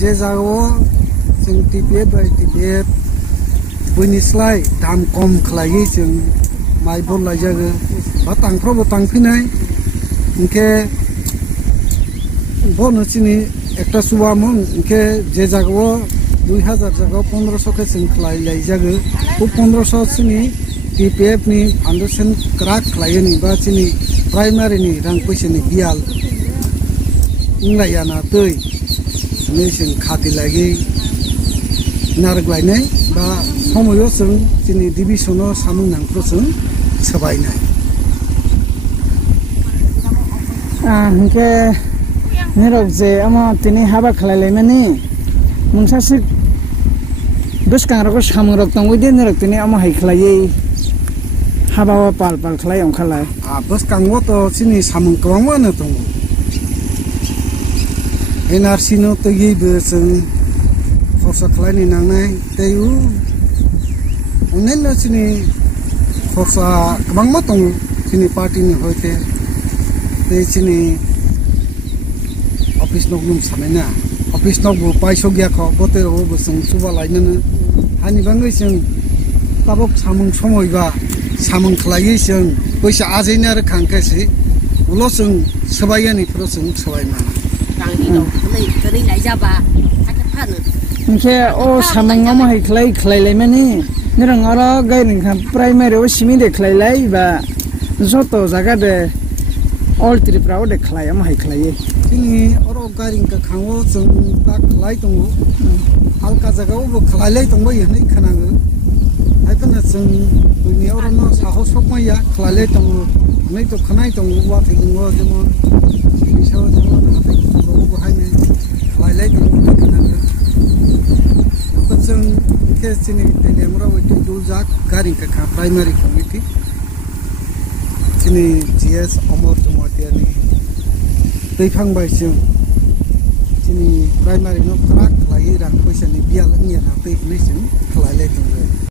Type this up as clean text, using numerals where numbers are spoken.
जे जागो जों टिपिएफ बाय टिपिएफ बयनिस्लाय दाम खम खालायो जों माइबो लायजागो बा तांफ्रावबो तांफिनाय इनके बनोचिनि एकटा सुवामोन इनके जे जागो 2000 जागो 1500 के जों लायजागो बे 1500 सिनि टिपिएफ नि फाउंडेशन क्राक खालायनि बा चिनि प्राइमारि नि रां पैसानि बियाल इंलायाना दै जों खाति लागि नारग्लायनाय बा समयो जों जोंनि डिभिजनाव सामुं नांखौ जों सोबायनाय इनके निरक जे अमा तिनि हाबा खालायलायमानि मोनसासे गोसकांरखौ सामुंरक दंगोदि निरक तिनि अमा हायख्लायै हाबा पाल पाल खालाय अंखालाय गोसकांगो तो चिनि सामुं गोबांआनो दङ एनआरसि नो तैयैबो जों खरसा खालायनो नांनाय दैउ अन्यान्य चिनि खरसा गोबांबो दङ चिनि पार्टीनि हयते बे चिनि अफिस नगनुम सानायना अफिस नगबो पाइसो गैयाखौ बोथोरावबो जों सुबा लायनोनो हानि बाङै जों ताबक सामुं समयबा सामुं खालायै जों बैसा आजैनो आरो खांखासै उल' जों सोबायानिफ्राव जों सोबायमा इनके ओ सामुंआ माहाय खालायलायमानि निरं आरो गायनि प्राइमारियाव सिमी देखलायलाय बा जत जागादे अल ट्रिपराव देखलाय माहाय खालायो जोंनि अर गारिंका खाङो जों दा खालाय दङ हालका जागायावबो खालायलाय दंबो होनै खोनाङो आइफोरनो जों जोंनि अरनो साहस सकमाया खालायलाय दङ नै तो खानाय दङ वाथै दङ जेमन बिसाव जेमन हाथै दङ बहायनो खालायलाय दङ खोनाङो जों केसनि टेलेमरा वैति दुजाक गारिंका खा प्राइमारि कमिटि जोंनि जीएस अमर टमाटियानि दैफांबाय जों जोंनि प्राइमारि न' क्राक खालायो रां पैसानि बियाल निया दै जों खालायलाय दङ